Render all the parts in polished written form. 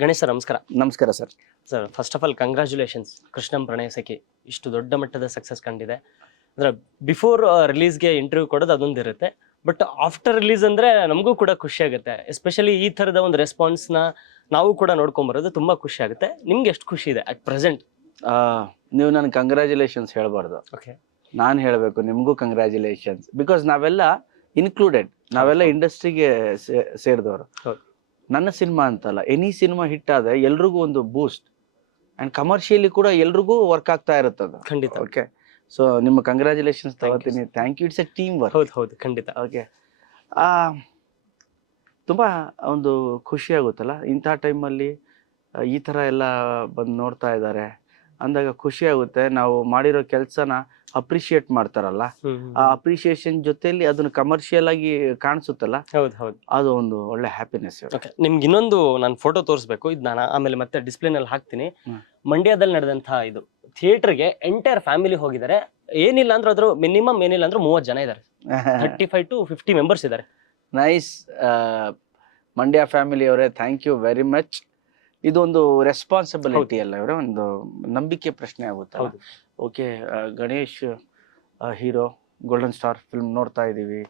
Ganesh sir ನಮಸ್ಕಾರ. ನಮಸ್ಕಾರ sir. Sir first of all congratulations. Krishnam Pranaya ಸಖಿ ಇಷ್ಟು ದೊಡ್ಡ ಮಟ್ಟದ ಸಕ್ಸಸ್ ಕಂಡಿದೆ. ಅಂದ್ರೆ ಬಿಫೋರ್ ರಿಲೀಸ್ಗೆ ಇಂಟರ್ವ್ಯೂ ಕೊಡೋದು ಅದೊಂದು ಇರುತ್ತೆ, ಬಟ್ ಆಫ್ಟರ್ ರಿಲೀಸ್ ಅಂದ್ರೆ ನಮಗೂ ಕೂಡ ಖುಷಿ ಆಗುತ್ತೆ. ಎಸ್ಪೆಷಲಿ ಈ ಥರದ ಒಂದು ರೆಸ್ಪಾನ್ಸ್ನ ನಾವು ಕೂಡ ನೋಡ್ಕೊಂಬರೋದು ತುಂಬ ಖುಷಿ ಆಗುತ್ತೆ. ನಿಮ್ಗೆ ಎಷ್ಟು ಖುಷಿ ಇದೆ ಅಟ್ ಪ್ರೆಸೆಂಟ್? ನೀವು ನನಗೆ ಕಂಗ್ರ್ಯಾಚುಲೇಷನ್ಸ್ ಹೇಳ್ಬಾರ್ದು, ಓಕೆ, ನಾನು ಹೇಳಬೇಕು ನಿಮಗೂ ಕಂಗ್ರ್ಯಾಚುಲೇಷನ್ಸ್. ಬಿಕಾಸ್ ನಾವೆಲ್ಲ ಇನ್ಕ್ಲೂಡೆಡ್, ನಾವೆಲ್ಲ ಇಂಡಸ್ಟ್ರಿಗೆ ಸೇರಿದವರು. ಹೌದು. ನನ್ನ ಸಿನಿಮಾ ಅಂತಲ್ಲ, ಎನಿ ಸಿನಿಮಾ ಹಿಟ್ ಆದ್ರೆ ಎಲ್ರಿಗೂ ಒಂದು ಬೂಸ್ಟ್ ಅಂಡ್ ಕಮರ್ಷಿಯಲಿ ಕೂಡ ಎಲ್ರಿಗೂ ವರ್ಕ್ ಆಗ್ತಾ ಇರುತ್ತದು. ಖಂಡಿತ. ಓಕೆ, ಸೊ ನಿಮ್ಮ ಕಂಗ್ರ್ಯಾಚುಲೇಷನ್ಸ್ ತಗೋತೀನಿ. Thank you. It's a team work. ಹೌದು ಹೌದು ಖಂಡಿತ. ಓಕೆ, ತುಂಬ ಒಂದು ಖುಷಿ ಆಗುತ್ತಲ್ಲ ಇಂಥ ಟೈಮಲ್ಲಿ ಈ ಥರ ಎಲ್ಲ ಬಂದು ನೋಡ್ತಾ ಇದ್ದಾರೆ ಅಂದಾಗ ಖುಷಿ ಆಗುತ್ತೆ. ನಾವು ಮಾಡಿರೋ ಕೆಲಸನ ಅಪ್ರಿಷಿಯೇಟ್ ಮಾಡ್ತಾರಲ್ಲ, ಆ ಅಪ್ರಿಷಿಯೇಷನ್ ಜೊತೆಲಿ ಅದನ್ನ ಕಮರ್ಷಿಯಲ್ ಆಗಿ ಕಾಣಿಸುತ್ತಲ್ಲ, ಹೌದು ಹೌದು, ಅದು ಒಂದು ಒಳ್ಳೆ ಹ್ಯಾಪಿನೆಸ್. ಓಕೆ, ನಿಮ್ಗೆ ಇನ್ನೊಂದು ನಾನು ಫೋಟೋ ತೋರಿಸ್ಬೇಕು, ಇದು ನಾನು ಆಮೇಲೆ ಮತ್ತೆ ಡಿಸ್ಪ್ಲೇನಲ್ಲಿ ಹಾಕ್ತೀನಿ. ಮಂಡ್ಯದಲ್ಲಿ ನಡೆದಂತಹ ಇದು ಥಿಯೇಟರ್ಗೆ ಎಂಟೈರ್ ಫ್ಯಾಮಿಲಿ ಹೋಗಿದ್ದಾರೆ. ಏನಿಲ್ಲ ಅಂದ್ರೆ ಅದ್ರ ಮಿನಿಮಮ್ ಏನಿಲ್ಲ ಅಂದ್ರೆ 30 ಜನ ಇದ್ದಾರೆ. 35 to 50 ಮೆಂಬರ್ಸ್ ಇದ್ದಾರೆ. ನೈಸ್. ಮಂಡ್ಯ ಫ್ಯಾಮಿಲಿ ಅವರೇ, ಥ್ಯಾಂಕ್ ಯು ವೆರಿ ಮಚ್. ಇದೊಂದು ರೆಸ್ಪಾನ್ಸಿಬಿಲಿಟಿ ಅಲ್ಲ ಇವರೇ, ಒಂದು ನಂಬಿಕೆ ಪ್ರಶ್ನೆ ಆಗುತ್ತೆ. Okay, Ganesh hero, golden star film ನೋಡ್ತಾ ಇದ್ದೀವಿ,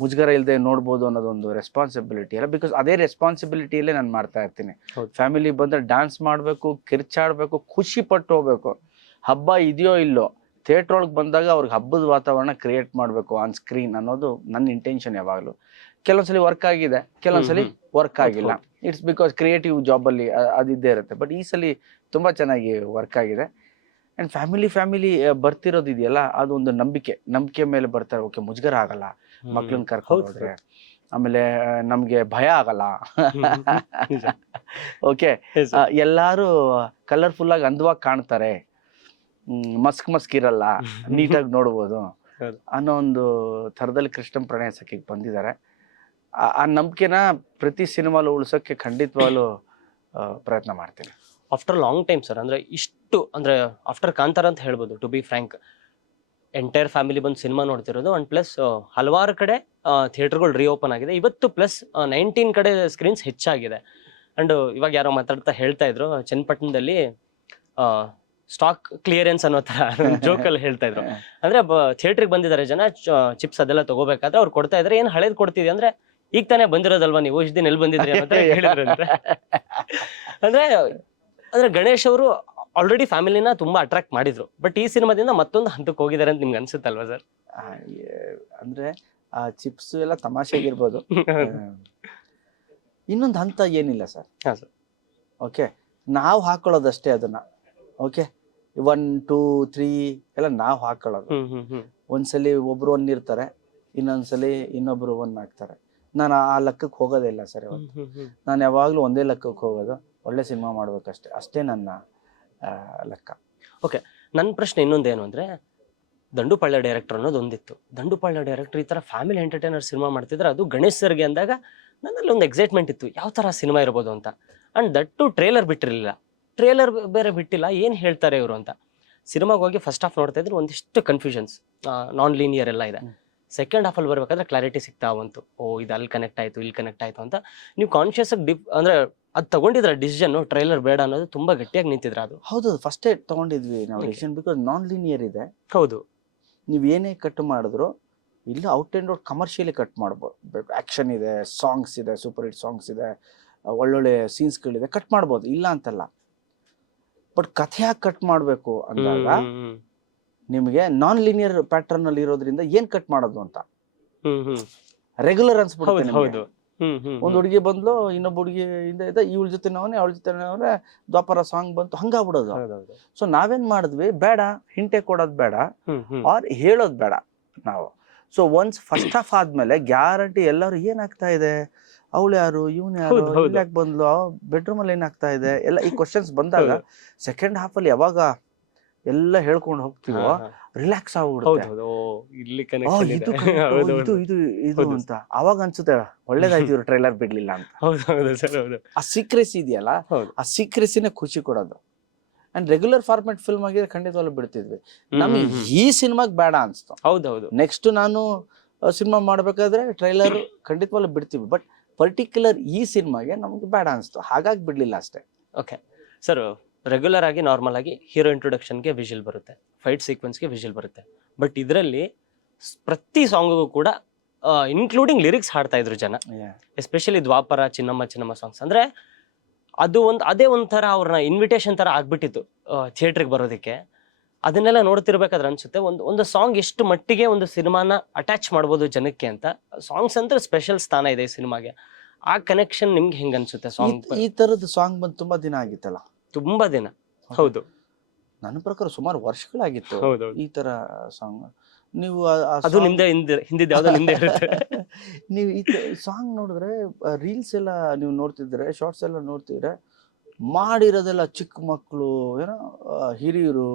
ಮುಜುಗರ ಇಲ್ಲದೆ ನೋಡ್ಬೋದು ಅನ್ನೋದೊಂದು ರೆಸ್ಪಾನ್ಸಿಬಿಲಿಟಿ ಅಲ್ಲ. ಬಿಕಾಸ್ ಅದೇ ರೆಸ್ಪಾನ್ಸಿಬಿಲಿಟಿಯಲ್ಲೇ ನಾನು ಮಾಡ್ತಾ ಇರ್ತೀನಿ. ಫ್ಯಾಮಿಲಿ ಬಂದರೆ ಡ್ಯಾನ್ಸ್ ಮಾಡಬೇಕು, ಕಿರ್ಚಾಡಬೇಕು, ಖುಷಿ ಪಟ್ಟು ಹೋಗ್ಬೇಕು. ಹಬ್ಬ ಇದೆಯೋ ಇಲ್ಲೋ, ಥಿಯೇಟ್ರ್ ಒಳಗೆ ಬಂದಾಗ ಅವ್ರಿಗೆ ಹಬ್ಬದ ವಾತಾವರಣ ಕ್ರಿಯೇಟ್ ಮಾಡಬೇಕು ಆನ್ ಸ್ಕ್ರೀನ್ ಅನ್ನೋದು ನನ್ನ ಇಂಟೆನ್ಷನ್ ಯಾವಾಗಲೂ. ಕೆಲವೊಂದ್ಸಲಿ ವರ್ಕ್ ಆಗಿದೆ, ಕೆಲವೊಂದ್ಸಲಿ ವರ್ಕ್ ಆಗಿಲ್ಲ. ಇಟ್ಸ್ ಬಿಕಾಸ್ ಕ್ರಿಯೇಟಿವ್ ಜಾಬಲ್ಲಿ ಅದಿದ್ದೇ ಇರುತ್ತೆ. ಬಟ್ ಈ ಸಲ ತುಂಬ ಚೆನ್ನಾಗಿ ವರ್ಕ್ ಆಗಿದೆ. ಆ್ಯಂಡ್ ಫ್ಯಾಮಿಲಿ ಬರ್ತಿರೋದು ಇದೆಯಲ್ಲ, ಅದು ಒಂದು ನಂಬಿಕೆ ಮೇಲೆ ಬರ್ತಾರೆ. ಓಕೆ, ಮುಜುಗರ ಆಗಲ್ಲ, ಮಕ್ಳನ್ನ ಕರ್ಕೊಂಡು ಹೋದ್ರೆ, ಆಮೇಲೆ ನಮಗೆ ಭಯ ಆಗಲ್ಲ. ಓಕೆ, ಎಲ್ಲಾರು ಕಲರ್ಫುಲ್ ಆಗಿ ಅಂದವಾಗಿ ಕಾಣ್ತಾರೆ, ಮಸ್ಕ್ ಇರಲ್ಲ, ನೀಟಾಗಿ ನೋಡ್ಬೋದು ಅನ್ನೋ ಒಂದು ಥರದಲ್ಲಿ ಕೃಷ್ಣಂ ಪ್ರಣಯ ಸಖಿಗೆ ಬಂದಿದ್ದಾರೆ. ಆ ನಂಬಿಕೆನ ಪ್ರತಿ ಸಿನಿಮಾಲು ಉಳ್ಸೋಕ್ಕೆ ಖಂಡಿತವಾಗ್ಲೂ ಪ್ರಯತ್ನ ಮಾಡ್ತೀನಿ. ಆಫ್ಟರ್ ಲಾಂಗ್ ಟೈಮ್ ಸರ್, ಅಂದ್ರೆ ಇಷ್ಟು ಅಂದ್ರೆ ಆಫ್ಟರ್ ಕಾಂತಾರ ಅಂತ ಹೇಳ್ಬೋದು. To be frank, entire family ಬಂದು ಸಿನಿಮಾ ನೋಡ್ತಿರೋದು. ಅಂಡ್ ಪ್ಲಸ್ ಹಲವಾರು ಕಡೆ ಥಿಯೇಟರ್ಗಳು ರೀಓಪನ್ ಆಗಿದೆ ಇವತ್ತು. ಪ್ಲಸ್ 19 ಕಡೆ ಸ್ಕ್ರೀನ್ಸ್ ಹೆಚ್ಚಾಗಿದೆ. ಅಂಡ್ ಇವಾಗ ಯಾರೋ ಮಾತಾಡ್ತಾ ಹೇಳ್ತಾ ಇದ್ರು, ಚನ್ನಪಟ್ಟಣದಲ್ಲಿ ಸ್ಟಾಕ್ ಕ್ಲಿಯರೆನ್ಸ್ ಅನ್ನೋ ತರ ಜೋಕಲ್ಲಿ ಹೇಳ್ತಾ ಇದ್ರು. ಅಂದ್ರೆ ಥಿಯೇಟ್ರಿಗೆ ಬಂದಿದ್ದಾರೆ ಜನ, ಚಿಪ್ಸ್ ಅದೆಲ್ಲ ತಗೋಬೇಕಾದ್ರೆ ಅವ್ರು ಕೊಡ್ತಾ ಇದ್ರೆ, ಏನ್ ಹಳೇದ್ ಕೊಡ್ತಿದ್ವಿ ಅಂದ್ರೆ, ಈಗ ತಾನೇ ಬಂದಿರೋದಲ್ವಾ ನೀವು, ಇಷ್ಟು ದಿನ ಎಲ್ಲಿ ಬಂದಿದ್ರಿ ಅಂತ ಹೇಳಿದ್ರಂತೆ. ಅಂದ್ರೆ ಗಣೇಶ್ ಅವರು ಆಲ್ರೆಡಿ ಫ್ಯಾಮಿಲಿನ ತುಂಬಾ ಅಟ್ರಾಕ್ಟ್ ಮಾಡಿದ್ರು, ಬಟ್ ಈ ಸಿನಿಮಾದಿಂದ ಮತ್ತೊಂದು ಹಂತಕ್ಕೆ ಹೋಗಿದ್ದಾರೆ ಅಂತ ನಿಮ್ಗೆ ಅನ್ಸುತ್ತಲ್ವಾ ಸರ್? ಅಂದ್ರೆ ಆ ಚಿಪ್ಸ್ ಎಲ್ಲ ತಮಾಷೆಗಿರ್ಬೋದು, ಇನ್ನೊಂದು ಹಂತ ಏನಿಲ್ಲ ಸರ್. ಹಾ ಸರ್. ಓಕೆ, ನಾವು ಹಾಕೊಳ್ಳೋದಷ್ಟೇ ಅದನ್ನ. ಓಕೆ, 1, 2, 3 ಎಲ್ಲ ನಾವು ಹಾಕೊಳ್ಳೋದು. ಒಂದ್ಸಲಿ ಒಬ್ರು 1 ಇರ್ತಾರೆ, ಇನ್ನೊಂದ್ಸಲಿ ಇನ್ನೊಬ್ರು 1 ಹಾಕ್ತಾರೆ. ನಾನು ಆ ಲೆಕ್ಕಕ್ಕೆ ಹೋಗೋದೇ ಇಲ್ಲ ಸರ್. ಇವತ್ತು ನಾನು ಯಾವಾಗ್ಲೂ ಒಂದೇ ಲೆಕ್ಕಕ್ಕೆ ಹೋಗೋದು, ಒಳ್ಳೆ ಸಿನಿಮಾ ಮಾಡ್ಬೇಕಷ್ಟೇ, ಅಷ್ಟೇ ನನ್ನ ಲೆಕ್ಕ. ಓಕೆ, ನನ್ನ ಪ್ರಶ್ನೆ ಇನ್ನೊಂದೇನು ಅಂದ್ರೆ, ದಂಡುಪಾಳ್ಯ ಡೈರೆಕ್ಟರ್ ಅನ್ನೋದು ಒಂದಿತ್ತು. ದಂಡುಪಾಳ್ಯ ಡೈರೆಕ್ಟರ್ ಈ ತರ ಫ್ಯಾಮಿಲಿ ಎಂಟರ್ಟೈನರ್ ಸಿನಿಮಾ ಮಾಡ್ತಿದ್ರೆ, ಅದು ಗಣೇಶ್ ಸರ್ಗೆ ಅಂದಾಗ ನನ್ನಲ್ಲಿ ಒಂದು ಎಕ್ಸೈಟ್ಮೆಂಟ್ ಇತ್ತು, ಯಾವ ತರ ಸಿನಿಮಾ ಇರ್ಬೋದು ಅಂತ. ಅಂಡ್ ದಟ್ಟು ಟ್ರೇಲರ್ ಬಿಟ್ಟಿರಲಿಲ್ಲ, ಟ್ರೇಲರ್ ಬೇರೆ ಬಿಟ್ಟಿಲ್ಲ, ಏನ್ ಹೇಳ್ತಾರೆ ಇವರು ಅಂತ. ಸಿನಿಮಾಗೆ ಹೋಗಿ ಫಸ್ಟ್ ಹಾಫ್ ನೋಡ್ತಾ ಇದ್ರೆ ಒಂದಿಷ್ಟು ಕನ್ಫ್ಯೂಷನ್ಸ್, ನಾನ್ ಲೀನಿಯರ್ ಎಲ್ಲ ಇದೆ. ಸೆಕೆಂಡ್ ಹಾಫಲ್ಲಿ ಬರ್ಬೇಕಾದ್ರೆ ಕ್ಲಾರಿಟಿ ಸಿಗ್ತಾ ಬಂತು. ಓ, ಇದು ಅಲ್ಲಿ ಕನೆಕ್ಟ್ ಆಯ್ತು, ಇಲ್ಲಿ ಕನೆಕ್ಟ್ ಆಯ್ತು ಅಂತ. ನೀವು ಕಾನ್ಶಿಯಸ್ ಆಗಿ ಅಂದ್ರೆ ಅದು ತಗೊಂಡಿದ್ರ ಡಿಸಿಷನ್, ಟ್ರೈಲರ್ ಬೇಡ ಅನ್ನೋದು ತುಂಬಾ ಗಟ್ಟಿಯಾಗಿ ನಿಂತಿದ್ರ? ಅದು ಹೌದು, ಫಸ್ಟೇ ತಗೊಂಡಿದ್ವಿ ನಾವು ಡಿಸಿಷನ್. ಬಿಕಾಸ್ ನಾನ್ ಲೀನಿಯರ್ ಇದೆ. ಹೌದು, ನೀವು ಏನೇ ಕಟ್ ಮಾಡಿದ್ರು ಇಲ್ಲ, out and out commercially cut ಮಾಡ್ಬೋದು. ಆಕ್ಷನ್ ಇದೆ, ಸಾಂಗ್ಸ್ ಇದೆ, ಸೂಪರ್ ಹಿಟ್ ಸಾಂಗ್ಸ್ ಇದೆ, ಒಳ್ಳೊಳ್ಳೆ ಸೀನ್ಸ್ಗಳಿದೆ, ಕಟ್ ಮಾಡ್ಬೋದು, ಇಲ್ಲ ಅಂತಲ್ಲ. ಬಟ್ ಕಥೆ ಯಾಕೆ ಕಟ್ ಮಾಡಬೇಕು ಅಂದಾಗ ನಿಮಗೆ ನಾನ್ ಲೀನಿಯರ್ ಪ್ಯಾಟರ್ನ್ ಅಲ್ಲಿ ಇರೋದ್ರಿಂದ ಏನ್ ಕಟ್ ಮಾಡೋದು ಅಂತ ರೆಗ್ಯುಲರ್ ಅನ್ಸ್ಬಿಡುತ್ತೆ. ಒಂದ್ ಹುಡುಗಿ ಬಂದ್ಲು, ಇನ್ನೊಬ್ಬ ಹುಡುಗಿ ಇದೆ, ಇವಳ ಜೊತೆ ಅವನೇ, ಅವಳ ಜೊತೆ ಅವನೇ, ದ್ವಾಪರ ಸಾಂಗ್ ಬಂತು, ಹಂಗಾಗ್ಬಿಡೋದು. ಸೊ ನಾವೇನ್ ಮಾಡಿದ್ವಿ, ಬೇಡ, ಹಿಂಟೆ ಕೊಡೋದ್ ಬೇಡ, ಆರ್ ಹೇಳೋದ್ ಬೇಡ ನಾವು. ಸೊ ಒನ್ಸ್ ಫಸ್ಟ್ ಹಾಫ್ ಆದ್ಮೇಲೆ ಗ್ಯಾರಂಟಿ ಎಲ್ಲರೂ ಏನಾಗ್ತಾ ಇದೆ, ಅವಳು ಯಾರು, ಇವನು ಯಾರು, ಯಾಕೆ ಬಂದ್ಲು, ಬೆಡ್ರೂಮ್ ಅಲ್ಲಿ ಏನಾಗ್ತಾ ಇದೆ, ಎಲ್ಲ ಈ ಕ್ವಶನ್ಸ್ ಬಂದಾಗ ಸೆಕೆಂಡ್ ಹಾಫ್ ಅಲ್ಲಿ ಯಾವಾಗ ಎಲ್ಲ ಹೇಳ್ಕೊಂಡು ಹೋಗ್ತೀವೋ ರಿಲ್ಯಾಕ್ಸ್ ಆಗ್ಬಿಡುತ್ತೆ. ಇದು ಅಂತ ಅವಾಗ ಅನ್ಸುತ್ತೆ, ಒಳ್ಳೇದಾಯ್ತು ಇವ್ರು ಟ್ರೈಲರ್ ಬಿಡ್ಲಿಲ್ಲ ಅಂತ. ಆ ಸೀಕ್ರೆಸಿ ಇದೆಯಲ್ಲ, ಆ ಸೀಕ್ರೆಸಿನೇ ಖುಷಿ ಕೊಡೋದು. ಅಂಡ್ ರೆಗ್ಯುಲರ್ ಫಾರ್ಮೆಟ್ ಫಿಲ್ಮ್ ಆಗಿದ್ರೆ ಖಂಡಿತವಾಗ್ಲೂ ಬಿಡ್ತಿದ್ವಿ. ನಮ್ಗೆ ಈ ಸಿನಿಮಾಗ್ ಬೇಡ ಅನ್ಸ್ತು. ಹೌದೌದು. ನೆಕ್ಸ್ಟ್ ನಾನು ಸಿನಿಮಾ ಮಾಡ್ಬೇಕಾದ್ರೆ ಟ್ರೈಲರ್ ಖಂಡಿತವಾಗ್ಲೂ ಬಿಡ್ತೀವಿ. ಬಟ್ ಪರ್ಟಿಕ್ಯುಲರ್ ಈ ಸಿನಿಮಾಗೆ ನಮ್ಗೆ ಬೇಡ ಅನಿಸ್ತು, ಹಾಗಾಗಿ ಬಿಡ್ಲಿಲ್ಲ ಅಷ್ಟೇ. ಓಕೆ ಸರ್, ರೆಗ್ಯುಲರ್ ಆಗಿ ನಾರ್ಮಲ್ ಆಗಿ ಹೀರೋ ಇಂಟ್ರೊಡಕ್ಷನ್ಗೆ ವಿಷಲ್ ಬರುತ್ತೆ, ಫೈಟ್ ಸೀಕ್ವೆನ್ಸ್ಗೆ ವಿಷಲ್ ಬರುತ್ತೆ. ಬಟ್ ಇದರಲ್ಲಿ ಪ್ರತಿ ಸಾಂಗಿಗೂ ಕೂಡ ಇನ್ಕ್ಲೂಡಿಂಗ್ ಲಿರಿಕ್ಸ್ ಹಾಡ್ತಾ ಇದ್ರು ಜನ, ಎಸ್ಪೆಷಲಿ ದ್ವಾಪರ, ಚಿನ್ನಮ್ಮ ಸಾಂಗ್ಸ್. ಅಂದ್ರೆ ಅದು ಅದೇ ಒಂಥರ ಅವ್ರನ್ನ ಇನ್ವಿಟೇಷನ್ ತರ ಆಗ್ಬಿಟ್ಟಿತ್ತು ಥಿಯೇಟ್ರಿಗೆ ಬರೋದಕ್ಕೆ. ಅದನ್ನೆಲ್ಲ ನೋಡ್ತಿರ್ಬೇಕಾದ್ರೆ ಅನ್ಸುತ್ತೆ ಒಂದು ಸಾಂಗ್ ಎಷ್ಟು ಮಟ್ಟಿಗೆ ಒಂದು ಸಿನಿಮಾನ ಅಟ್ಯಾಚ್ ಮಾಡ್ಬೋದು ಜನಕ್ಕೆ ಅಂತ. ಸಾಂಗ್ಸ್ ಅಂತ ಸ್ಪೆಷಲ್ ಸ್ಥಾನ ಇದೆ ಈ ಸಿನಿಮಾಗೆ. ಆ ಕನೆಕ್ಷನ್ ನಿಮ್ಗೆ ಹೆಂಗ್ ಅನ್ಸುತ್ತೆ? ಸಾಂಗ್ ಈ ತರದ ಸಾಂಗ್ ಬಂದು ತುಂಬಾ ದಿನ ಆಗಿತ್ತಲ್ಲ? ತುಂಬಾ ದಿನ, ಹೌದು. ನನ್ನ ಪ್ರಕಾರ ಸುಮಾರು ವರ್ಷಗಳಾಗಿತ್ತು ಈ ತರ ಸಾಂಗ್. ನೀವು ಅದು ನಿಮ್ದೆ ಹಿಂದಿದ್ ಯಾವ್ದೋ ನಿಮ್ದೆ ಇರುತ್ತೆ. ನೀವು ಈ ಸಾಂಗ್ ನೋಡಿದ್ರೆ, ರೀಲ್ಸ್ ಎಲ್ಲ ನೀವು ನೋಡ್ತಿದ್ರೆ, ಶಾರ್ಟ್ಸ್ ಎಲ್ಲ ನೋಡ್ತಿದ್ರೆ, ಮಾಡಿರೋದೆಲ್ಲ ಚಿಕ್ಕ ಮಕ್ಕಳು, ಏನೋ ಹಿರಿಯರು,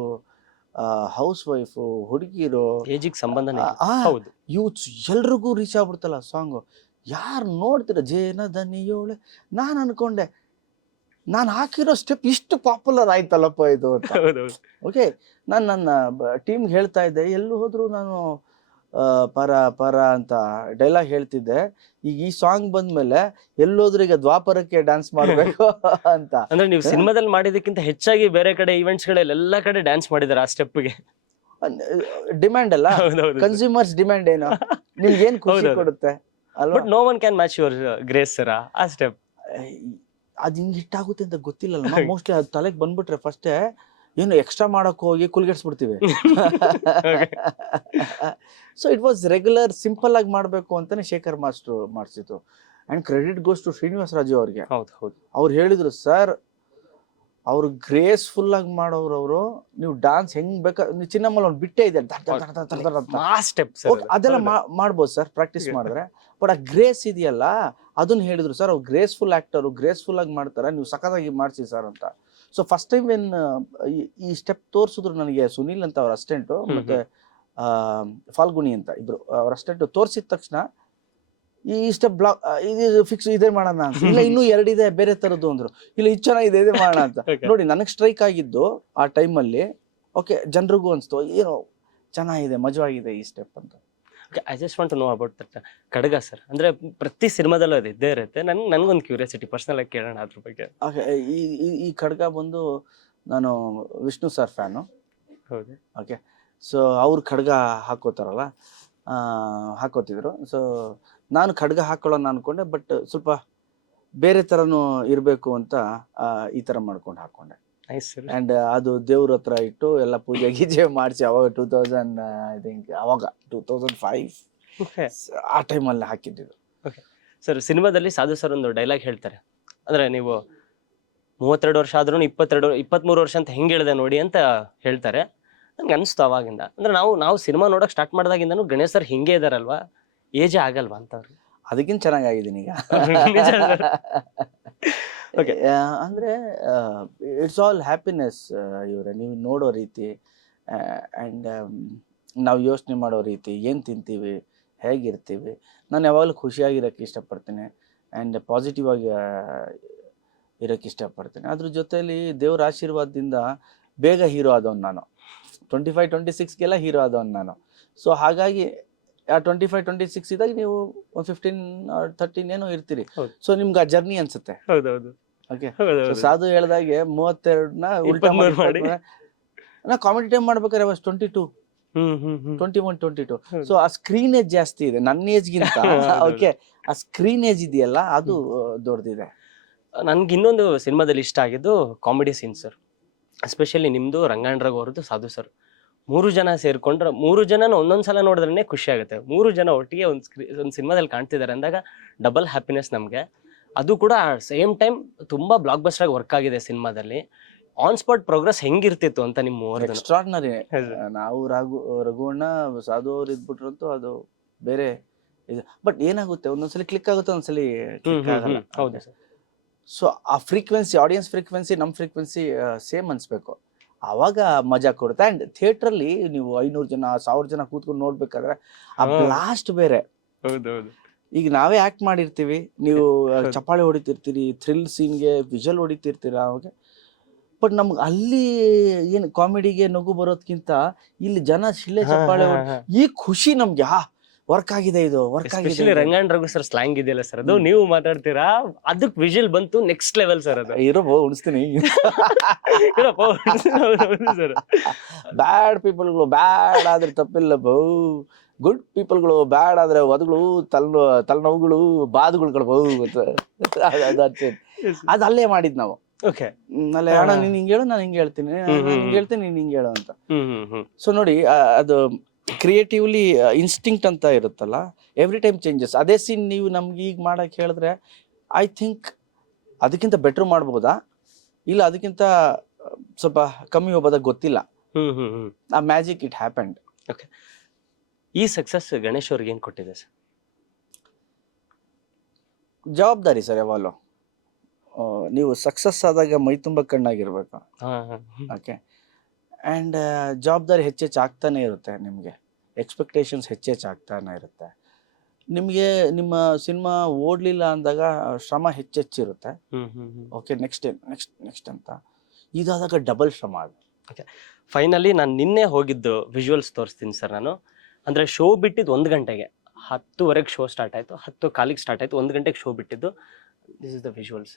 ಹೌಸ್ ವೈಫು, ಹುಡುಗಿರು, ಏಜಿಗೆ ಸಂಬಂಧನೇ ಹೌದು, ಯೂತ್ಸ್ ಎಲ್ರಿಗೂ ರೀಚ್ ಆಗ್ಬಿಡ್ತಲ್ಲ ಸಾಂಗು. ಯಾರು ನೋಡ್ತೀರ ಜೇನ ದನಿಯೋಳೆ, ನಾನು ಅನ್ಕೊಂಡೆ ನಾನು ಹಾಕಿರೋ ಸ್ಟೆಪ್ ಇಷ್ಟು ಪಾಪ್ಯುಲರ್ ಆಯ್ತಲ್ಲಪ್ಪ ಇದು ಅಂತ. ಓಕೆ, ನಾನು ನನ್ನ ಟೀಮ್ಗೆ ಹೇಳ್ತಾ ಇದ್ದೆ, ಎಲ್ಲೂ ಹೋದ್ರು ನಾನು ಪರ ಪರ ಅಂತ ಡೈಲಾಗ್ ಹೇಳ್ತಿದ್ದೆ. ಈಗ ಈ ಸಾಂಗ್ ಬಂದ್ಮೇಲೆ ಎಲ್ಲೋದ್ರು ಈಗ ದ್ವಾಪರಕ್ಕೆ ಡ್ಯಾನ್ಸ್ ಮಾಡ್ಬೇಕು ಅಂತ. ಅಂದ್ರೆ ನೀವು ಸಿನಿಮಾದಲ್ಲಿ ಮಾಡಿದಕ್ಕಿಂತ ಹೆಚ್ಚಾಗಿ ಬೇರೆ ಕಡೆ ಈವೆಂಟ್ಸ್ ಗಳಲ್ಲಿ ಎಲ್ಲಾ ಕಡೆ ಡ್ಯಾನ್ಸ್ ಮಾಡಿದಾರೆ ಆ ಸ್ಟೆಪ್ಗೆ. ಡಿಮ್ಯಾಂಡ್ ಅಲ್ಲ, ಕನ್ಸ್ಯೂಮರ್ಸ್ ಡಿಮ್ಯಾಂಡ್ ಏನು, ನಿಮ್ಗೆ ಏನ್ ಖುಷಿ ಕೊಡುತ್ತೆ ಅಲ್ವಾ? But no one can match your grace sir ಆ ಸ್ಟೆಪ್. ಅದ್ ಹಿಂಗ್ ಹಿಟ್ಟಾಗುತ್ತೆ ಅಂತ ಗೊತ್ತಿಲ್ಲಲ್ಲ. ಮೋಸ್ಟ್ಲಿ ಅದು ತಲೆಗೆ ಬಂದ್ಬಿಟ್ರೆ ಫಸ್ಟೇ ಏನು ಎಕ್ಸ್ಟ್ರಾ ಮಾಡಕ್ ಹೋಗಿ ಕುಲ್ಗೆಡ್ಸ್ಬಿಡ್ತೀವಿ. So it was regular, simple ಆಗಿ ಮಾಡ್ಬೇಕು ಅಂತಾನೆ ಶೇಖರ್ ಮಾಸ್ಟ್ರು ಮಾಡಿಸಿತ್ತು. And credit goes to Srinivasa Raju ಅವ್ರಿಗೆ. ಅವ್ರು ಹೇಳಿದ್ರು, ಸರ್ ಅವ್ರು ಗ್ರೇಸ್ಫುಲ್ ಆಗಿ ಮಾಡೋರು ಅವರು, ನೀವು ಡಾನ್ಸ್ ಹೆಂಗ್ ಬೇಕಾ, ಚಿನ್ನಮ್ಮಲ್ಲಿ ಒಂದು ಬಿಟ್ಟೆ ಇದೆ ಅದೆಲ್ಲ ಮಾಡ್ಬೋದು ಸರ್ ಪ್ರಾಕ್ಟೀಸ್ ಮಾಡಿದ್ರೆ. ಬಟ್ ಆ ಗ್ರೇಸ್ ಇದೆಯಲ್ಲ ಅದನ್ನ ಹೇಳಿದ್ರು ಸರ್, ಅವ್ರು ಗ್ರೇಸ್ಫುಲ್ ಆಕ್ಟರು, ಗ್ರೇಸ್ಫುಲ್ ಆಗಿ ಮಾಡ್ತಾರೆ, ನೀವು ಸಖತ್ತಾಗಿ ಮಾಡಿಸಿ ಸರ್ ಅಂತ. ಸೊ ಫಸ್ಟ್ ಟೈಮ್ ಏನ್ ಈ ಸ್ಟೆಪ್ ತೋರಿಸಿದ್ರು ನನಗೆ, ಸುನೀಲ್ ಅಂತ ಅವ್ರ ಅಸಿಸ್ಟೆಂಟು ಮತ್ತೆ ಫಾಲ್ಗುಣಿ ಅಂತ ಇಬ್ರು ಅವ್ರ ಅಸಿಸ್ಟೆಂಟ್ ತೋರಿಸಿದ ತಕ್ಷಣ ಈ ಸ್ಟೆಪ್ ಬ್ಲಾಕ್ ಇದು ಫಿಕ್ಸ್ ಇದೇ ಮಾಡೋಣ ಅಂತ. ಇಲ್ಲ ಇನ್ನೂ ಎರಡಿದೆ ಬೇರೆ ತರದ್ದು ಅಂದ್ರು. ಇಲ್ಲ ಇದು ಚೆನ್ನಾಗಿದೆ ಇದೇ ಮಾಡೋಣ ಅಂತ. ನೋಡಿ ನನಗೆ ಸ್ಟ್ರೈಕ್ ಆಗಿದ್ದು ಆ ಟೈಮಲ್ಲಿ. ಓಕೆ, ಜನರಿಗೂ ಅನ್ಸ್ತು ಏನೋ ಚೆನ್ನಾಗಿದೆ, ಮಜವಾಗಿದೆ ಈ ಸ್ಟೆಪ್ ಅಂತ. I just want to know about that ಖಡ್ಗ ಸರ್. ಅಂದ್ರೆ ಪ್ರತಿ ಸಿನಿಮಾದಲ್ಲೂ ಅದು ಇದ್ದೇ ಇರುತ್ತೆ. ನನ್ಗೊಂದು ಕ್ಯೂರಿಯಾಸಿಟಿ, ಪರ್ಸನಲ್ ಆಗಿ ಕೇಳೋಣ ಅದ್ರ ಬಗ್ಗೆ. ಈ ಖಡ್ಗ ಬಂದು, ನಾನು ವಿಷ್ಣು ಸರ್ ಫ್ಯಾನು. ಹೌದು. ಓಕೆ, ಸೊ ಅವ್ರು ಖಡ್ಗ ಹಾಕೋತಾರಲ್ಲ, ಹಾಕೋತಿದ್ರು. ಸೊ ನಾನು ಖಡ್ಗ ಹಾಕೊಳ್ಳೋಣ ಅನ್ಕೊಂಡೆ, ಬಟ್ ಸ್ವಲ್ಪ ಬೇರೆ ಥರನೂ ಇರಬೇಕು ಅಂತ ಈ ಥರ ಮಾಡ್ಕೊಂಡು ಹಾಕೊಂಡೆ. ಅಂಡ್ ಅದು ದೇವ್ರ ಹತ್ರ ಇಟ್ಟು ಎಲ್ಲ ಪೂಜೆ ಗೀಜೆ ಮಾಡಿಸಿ ಅವಾಗ 2000 ಐ ಥಿಂಕ್ ಅವಾಗ 2005 ಆ ಟೈಮಲ್ಲಿ ಹಾಕಿದ್ದು. ಸರ್, ಸಿನಿಮಾದಲ್ಲಿ ಸಾಧು ಸರ್ ಒಂದು ಡೈಲಾಗ್ ಹೇಳ್ತಾರೆ, ಅಂದ್ರೆ ನೀವು 32 ವರ್ಷ ಆದ್ರೂ 23 ವರ್ಷ ಅಂತ ಹೆಂಗ್ ಹೇಳಿದೆ ನೋಡಿ ಅಂತ ಹೇಳ್ತಾರೆ. ನನ್ಗೆ ಅನಿಸ್ತು ಅವಾಗಿಂದ, ಅಂದ್ರೆ ನಾವು ಸಿನಿಮಾ ನೋಡಕ್ ಸ್ಟಾರ್ಟ್ ಮಾಡಿದಾಗಿಂದನೂ ಗಣೇಶ್ ಸರ್ ಹಿಂಗೆ ಇದಾರಲ್ವಾ, ಏಜ್ ಆಗಲ್ವಾ ಅಂತ ಅವ್ರು. ಅದಕ್ಕಿಂತ ಚೆನ್ನಾಗಿದ್ದೀನಿ ಈಗ. ಅಂದ್ರೆ ಇಟ್ಸ್ ಆಲ್ ಹ್ಯಾಪಿನೆಸ್ ಇವ್ರೆ, ನೀವು ನೋಡೋ ರೀತಿ ಆ್ಯಂಡ್ ನಾವು ಯೋಚನೆ ಮಾಡೋ ರೀತಿ, ಏನು ತಿಂತೀವಿ, ಹೇಗಿರ್ತೀವಿ. ನಾನು ಯಾವಾಗಲೂ ಖುಷಿಯಾಗಿರೋಕ್ಕೆ ಇಷ್ಟಪಡ್ತೀನಿ ಆ್ಯಂಡ್ ಪಾಸಿಟಿವ್ ಆಗಿ ಇರೋಕ್ಕೆ ಇಷ್ಟಪಡ್ತೀನಿ. ಅದ್ರ ಜೊತೆಯಲ್ಲಿ ದೇವ್ರ ಆಶೀರ್ವಾದದಿಂದ ಬೇಗ ಹೀರೋ ಆದವನು ನಾನು. 25-26ಗೆಲ್ಲ ಹೀರೋ ಆದವನು ನಾನು. ಸೊ ಹಾಗಾಗಿ ಆ 25-26 ಇದ್ದಾಗ ನೀವು 15-13 ಏನೋ ಇರ್ತೀರಿ. ಸೊ ನಿಮ್ಗೆ ಆ ಜರ್ನಿ ಅನ್ಸುತ್ತೆ. ಓಕೆ, ಸಾಧು ಹೇಳ್ದಾಗೆ 32ನ ಉಲ್ಟಾ ಮಾಡಿ ನಾ ಕಾಮಿಡಿ ಟೈಮ್ ಮಾಡ್ಬೇಕಾದ್ರೆ ವಾಸ್ 22, 21, 22. ಸೊ ಆ ಸ್ಕ್ರೀನ್ ಏಜ್ ಜಾಸ್ತಿ ಇದೆ ನನ್ನ ಏಜ್ಗಿಂತ. ಓಕೆ, ಆ ಸ್ಕ್ರೀನ್ ಏಜ್ ಇದೆಯಲ್ಲ ಅದು ದೊಡ್ಡದಿದೆ. ನನ್ಗೆ ಇನ್ನೊಂದು ಸಿನಿಮಾದಲ್ಲಿ ಇಷ್ಟ ಆಗಿದ್ದು ಕಾಮಿಡಿ ಸೀನ್ ಸರ್, ಎಸ್ಪೆಷಲಿ ನಿಮ್ದು, ರಂಗಾಯಣರಾವ್ ಅವ್ರದ್ದು, ಸಾಧು ಸರ್. 3 ಜನ ಸೇರ್ಕೊಂಡ್ರೆ, 3 ಜನನ ಒಂದೊಂದ್ಸಲ ನೋಡಿದ್ರೆ ಖುಷಿ ಆಗುತ್ತೆ. 3 ಜನ ಒಟ್ಟಿಗೆ ಒಂದು ಸಿನಿಮಾದಲ್ಲಿ ಕಾಣ್ತಿದ್ದಾರೆ ಅಂದಾಗ ಡಬಲ್ ಹ್ಯಾಪಿನೆಸ್ ನಮ್ಗೆ. ಅದು ಕೂಡ ಸೇಮ್ ಟೈಮ್ ತುಂಬಾ ಬ್ಲಾಕ್ ಬಸ್ಟರ್ ಆಗಿ ವರ್ಕ್ ಆಗಿದೆ ಸಿನಿಮಾದಲ್ಲಿ. ಆನ್ ಸ್ಪಾಟ್ ಪ್ರೋಗ್ರೆಸ್ ಹೆಂಗಿರ್ತಿತ್ತು ಅಂತ ನಿಮ್ಮ ಮೂವರದ್ದು? ಎಕ್ಸ್ಟ್ರಾರ್ಡಿನರಿ. ನಾವು ರಘುವಣ್ಣ, ಸಾಧು ಅವ್ರು ಇದ್ಬಿಟ್ರಂತೂ ಅದು ಬೇರೆ ಇದು. ಬಟ್ ಏನಾಗುತ್ತೆ, ಒಂದೊಂದ್ಸಲಿ ಕ್ಲಿಕ್ ಆಗುತ್ತೆ, ಒಂದೊಂದ್ಸಲಿ ಕ್ಲಿಕ್ ಆಗಲ್ಲ. ಹೌದು ಸರ್. ಸೊ ಆ ಫ್ರೀಕ್ವೆನ್ಸಿ, ಆಡಿಯನ್ಸ್ ಫ್ರೀಕ್ವೆನ್ಸಿ, ನಮ್ಮ ಫ್ರೀಕ್ವೆನ್ಸಿ ಸೇಮ್ ಅನ್ಸ್ಬೇಕು, ಆವಾಗ ಮಜಾ ಕೊಡುತ್ತೆ. ಅಂಡ್ ಥಿಯೇಟ್ರಲ್ಲಿ ನೀವು 500 ಜನ 1000 ಜನ ಕೂತ್ಕೊಂಡು ನೋಡ್ಬೇಕಾದ್ರೆ ಆ ಬ್ಲಾಸ್ಟ್ ಬೇರೆ. ಈಗ ನಾವೇ ಆಕ್ಟ್ ಮಾಡಿರ್ತೀವಿ, ನೀವು ಚಪ್ಪಾಳೆ ಹೊಡಿತಿರ್ತೀರಿ, ಥ್ರಿಲ್ ಸೀನ್ಗೆ ವಿಜುವಲ್ ಹೊಡಿತಿರ್ತೀರ ಅವಾಗ. ಬಟ್ ನಮ್ಗೆ ಅಲ್ಲಿ ಏನು ಕಾಮಿಡಿಗೆ ನಗು ಬರೋದ್ಕಿಂತ ಇಲ್ಲಿ ಜನ ಶಿಲೆ ಚಪ್ಪಾಳೆ ಈ ಖುಷಿ ನಮ್ಗೆ ವರ್ಕ್ ಆಗಿದೆ ಇದು, ವರ್ಕ್ ಆಗಿದೆ ಎಸ್ಪೆಷಲಿ ಇದು. ರಂಗಾಯಣ್ ರಘು ಸರ್ ಸ್ಲ್ಯಾಂಗ್ ಇದೆಯಲ್ಲ ಸರ್, ಅದು ನೀವು ಮಾತಾಡ್ತೀರಾ ಅದಕ್ ವಿಜುವಲ್ ಬಂತು ನೆಕ್ಸ್ಟ್ ಲೆವೆಲ್ ಸರ್. ಅದು ಇರೋ ಉಣಿಸ್ತೀನಿ. ಸರ್ ಬ್ಯಾಡ್ ಪೀಪಲ್ಗಳು ಬ್ಯಾಡ್ ಆದ್ರೆ ತಪ್ಪಿಲ್ಲ ಬೋ, ಗುಡ್ ಪೀಪಲ್ಗಳು ಬ್ಯಾಡ್ ಆದ್ರೆ ಒದಗಳು ತಲೆನೋವುಗಳು ಬಾಧುಗಳು ಬೋ ಅದು ಅಲ್ಲೇ ಮಾಡಿದ್ ನಾವು. ಓಕೆ ಅಲ್ಲೇ ಅಣ್ಣ ನೀನ್ ಹಿಂಗ್ ಹೇಳು, ನಾನು ಹಿಂಗ್ ಹೇಳ್ತೀನಿ, ಹಿಂಗ್ ಹೇಳ್ತೀನಿ, ನೀನ್ ಹಿಂಗ್ ಹೇಳು ಅಂತ. ಸೊ ನೋಡಿ ಅದು ಕ್ರಿಯೇಟಿವ್ಲಿ ಇನ್ಸ್ಟಿಂಕ್ಟ್ ಅಂತ ಇರುತ್ತಲ್ಲ, ಎವ್ರಿ ಟೈಮ್ ಚೇಂಜಸ್. ಅದೇ ಸೀನ್ ನೀವು ನಮ್ಗೆ ಈಗ ಮಾಡಕ್ ಹೇಳಿದ್ರೆ ಐ ಥಿಂಕ್ ಅದಕ್ಕಿಂತ ಬೆಟರ್ ಮಾಡ್ಬೋದಾ, ಇಲ್ಲ ಅದಕ್ಕಿಂತ ಸ್ವಲ್ಪ ಕಮ್ಮಿ ಹೋಗೋದಾಗ ಗೊತ್ತಿಲ್ಲ. ಆ ಮ್ಯಾಜಿಕ್ ಇಟ್ ಹ್ಯಾಪೆಂಡ್. ಓಕೆ, ಈ ಸಕ್ಸಸ್ ಗಣೇಶ್ ಅವ್ರಿಗೆ ಏನ್ ಕೊಟ್ಟಿದೆ ಸರ್? ಜವಾಬ್ದಾರಿ ಸರ್. ಯಾವಾಗಲೂ ನೀವು ಸಕ್ಸಸ್ ಆದಾಗ ಮೈ ತುಂಬ ಕಣ್ಣಾಗಿರ್ಬೇಕು. ಓಕೆ, ಆ್ಯಂಡ್ ಜವಾಬ್ದಾರಿ ಹೆಚ್ಚೆಚ್ಚು ಆಗ್ತಾನೆ ಇರುತ್ತೆ, ನಿಮಗೆ ಎಕ್ಸ್ಪೆಕ್ಟೇಷನ್ಸ್ ಹೆಚ್ಚೆಚ್ಚಾಗ್ತಾನೆ ಇರುತ್ತೆ. ನಿಮಗೆ ನಿಮ್ಮ ಸಿನಿಮಾ ಓಡಲಿಲ್ಲ ಅಂದಾಗ ಶ್ರಮ ಹೆಚ್ಚೆಚ್ಚಿರುತ್ತೆ. ಓಕೆ, ನೆಕ್ಸ್ಟ್ ಅಂತ ಇದಾದಾಗ ಡಬಲ್ ಶ್ರಮ ಅದು. ಓಕೆ, ಫೈನಲಿ ನಾನು ನಿನ್ನೆ ಹೋಗಿದ್ದು ವಿಜುವಲ್ಸ್ ತೋರಿಸ್ತೀನಿ ಸರ್. ನಾನು ಅಂದರೆ ಶೋ ಬಿಟ್ಟಿದ್ದು 1 ಗಂಟೆಗೆ, 10:15 ಶೋ ಸ್ಟಾರ್ಟ್ ಆಯಿತು, 10:15 ಸ್ಟಾರ್ಟ್ ಆಯಿತು, 1 ಗಂಟೆಗೆ ಶೋ ಬಿಟ್ಟಿದ್ದು. This is the visuals.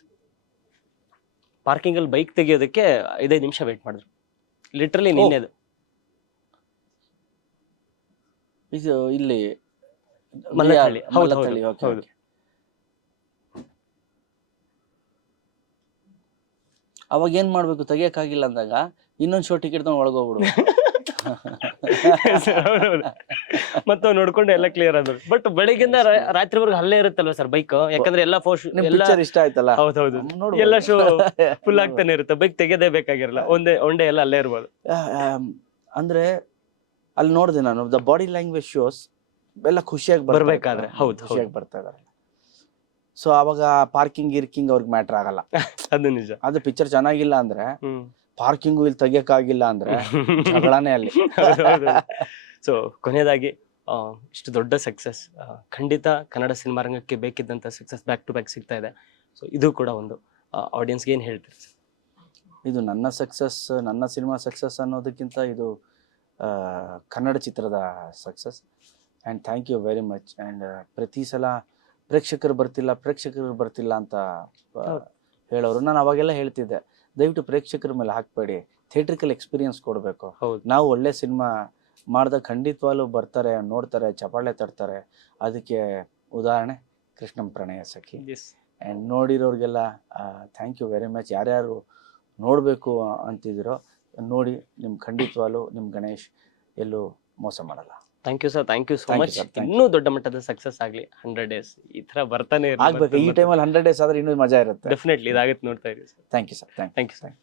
ಪಾರ್ಕಿಂಗಲ್ಲಿ ಬೈಕ್ ತೆಗಿಯೋದಕ್ಕೆ 5 ನಿಮಿಷ ವೆಯ್ಟ್ ಮಾಡಿದ್ರು, ಲಿಟ್ರಲಿ ನಿನ್ನೆದು. ಇದು ಇಲ್ಲಿ ಮಲ್ಲತ್ತಳ್ಳಿ. ಹೌದು ಮಲ್ಲತ್ತಳ್ಳಿ. ಓಕೆ, ಹೌದು. ಅವಾಗ ಏನ್ ಮಾಡ್ಬೇಕು, ತೆಗಿಯಕ್ಕಾಗಿಲ್ಲ ಅಂದಾಗ ಇನ್ನೊಂದು ಶೋ ಟಿಕೆಟ್ ತಗೊಂಡು ಒಳಗೋಗ್ಬಿಡು. ಮತ್ತೆ ನೋಡ್ಕೊಂಡು ಎಲ್ಲ ಕ್ಲಿಯರ್ ಆದ್ರು. ಬಟ್ ಬೆಳಿಗ್ಗೆಯಿಂದ ರಾತ್ರಿವರೆಗೂ ಅಲ್ಲೇ ಇರುತ್ತಲ್ವ ಸರ್ ಬೈಕ್, ಯಾಕಂದ್ರೆ ಎಲ್ಲ ಪಿಕ್ಚರ್ ಇಷ್ಟ ಆಯ್ತಲ್ಲ. ಹೌದೌದು, ಎಲ್ಲ ಶೋ ಫುಲ್ ಆಗ್ತಾನೆ ಇರುತ್ತೆ, ಬೈಕ್ ತೆಗೆದೇ ಬೇಕಾಗಿರಲ್ಲ, ಒಂದೇ ಎಲ್ಲ ಅಲ್ಲೇ ಇರ್ಬೋದು. ಅಂದ್ರೆ ಅಲ್ಲಿ ನೋಡಿದೆ ನಾನು, ದ ಬಾಡಿ ಲ್ಯಾಂಗ್ವೇಜ್ ಶೋಸ್ ಎಲ್ಲ ಖುಷಿಯಾಗಿ ಬರ್ಬೇಕಾದ್ರೆ. ಹೌದು, ಖುಷಿಯಾಗಿ ಬರ್ತಾ ಇದಾರೆ. ಸೊ ಅವಾಗ ಪಾರ್ಕಿಂಗ್ ಅವ್ರಿಗೆ ಮ್ಯಾಟರ್ ಆಗಲ್ಲ. ಅದು ನಿಜ. ಅದು ಪಿಕ್ಚರ್ ಚೆನ್ನಾಗಿಲ್ಲ ಅಂದ್ರೆ, ಪಾರ್ಕಿಂಗು ಇಲ್ಲಿ ತೆಗಿಯಕ್ಕಾಗಿಲ್ಲ ಅಂದ್ರೆ ಜಗಳಾನೇ ಅಲ್ಲಿ. ಸೊ ಕೊನೆಯದಾಗಿ ಇಷ್ಟು ದೊಡ್ಡ ಸಕ್ಸಸ್ ಖಂಡಿತ ಕನ್ನಡ ಸಿನಿಮಾ ರಂಗಕ್ಕೆ ಬೇಕಿದ್ದಂಥ ಸಕ್ಸಸ್ ಬ್ಯಾಕ್ ಟು ಬ್ಯಾಕ್ ಸಿಗ್ತಾ ಇದೆ. ಸೊ ಇದು ಕೂಡ ಒಂದು ಆಡಿಯನ್ಸ್ಗೆ ಏನು ಹೇಳ್ತೀರಿ ಸರ್? ಇದು ನನ್ನ ಸಕ್ಸಸ್, ನನ್ನ ಸಿನಿಮಾ ಸಕ್ಸಸ್ ಅನ್ನೋದಕ್ಕಿಂತ ಇದು ಕನ್ನಡ ಚಿತ್ರದ success. And thank you very much. And ಪ್ರತಿ ಸಲ ಪ್ರೇಕ್ಷಕರು ಬರ್ತಿಲ್ಲ ಅಂತ ಹೇಳೋರು, ನಾನು ಅವಾಗೆಲ್ಲ ಹೇಳ್ತಿದ್ದೆ, ದಯವಿಟ್ಟು ಪ್ರೇಕ್ಷಕರ ಮೇಲೆ ಹಾಕ್ಬೇಡಿ, ಥಿಯೇಟ್ರಿಕಲ್ ಎಕ್ಸ್ಪೀರಿಯನ್ಸ್ ಕೊಡಬೇಕು. ನಾವು ಒಳ್ಳೆ ಸಿನಿಮಾ ಮಾಡಿದಾಗ ಖಂಡಿತವಾಗ್ಲೂ ಬರ್ತಾರೆ, ನೋಡ್ತಾರೆ, ಚಪ್ಪಾಳೆ ತರ್ತಾರೆ. ಅದಕ್ಕೆ ಉದಾಹರಣೆ ಕೃಷ್ಣಂ ಪ್ರಣಯ ಸಖಿ. ಆ್ಯಂಡ್ ನೋಡಿರೋರಿಗೆಲ್ಲ ಥ್ಯಾಂಕ್ ಯು ವೆರಿ ಮಚ್. ಯಾರ್ಯಾರು ನೋಡಬೇಕು ಅಂತಿದ್ದೀರೋ ನೋಡಿ, ನಿಮ್ಮ ಖಂಡಿತವಾಗ್ಲೂ ನಿಮ್ಮ ಗಣೇಶ್ ಎಲ್ಲೂ ಮೋಸ ಮಾಡಲ್ಲ. Thank you sir, thank you so much. ಇನ್ನೂ ದೊಡ್ಡ ಮಟ್ಟದ ಸಕ್ಸಸ್ ಆಗಲಿ, 100 days ಈ ಥರ ಬರ್ತಾನೆ ಆಗ್ಬೇಕು. ಈ ಟೈಮಲ್ಲಿ 100 days ಆದ್ರೆ ಇನ್ನೂ ಮಜಾ ಇರುತ್ತೆ. ಡೆಫಿನೆಟ್ಲಿ ಇದಾಗುತ್ತೆ, ನೋಡ್ತಾ ಇದ್ದೀವಿ sir. Thank you sir. Thank you sir.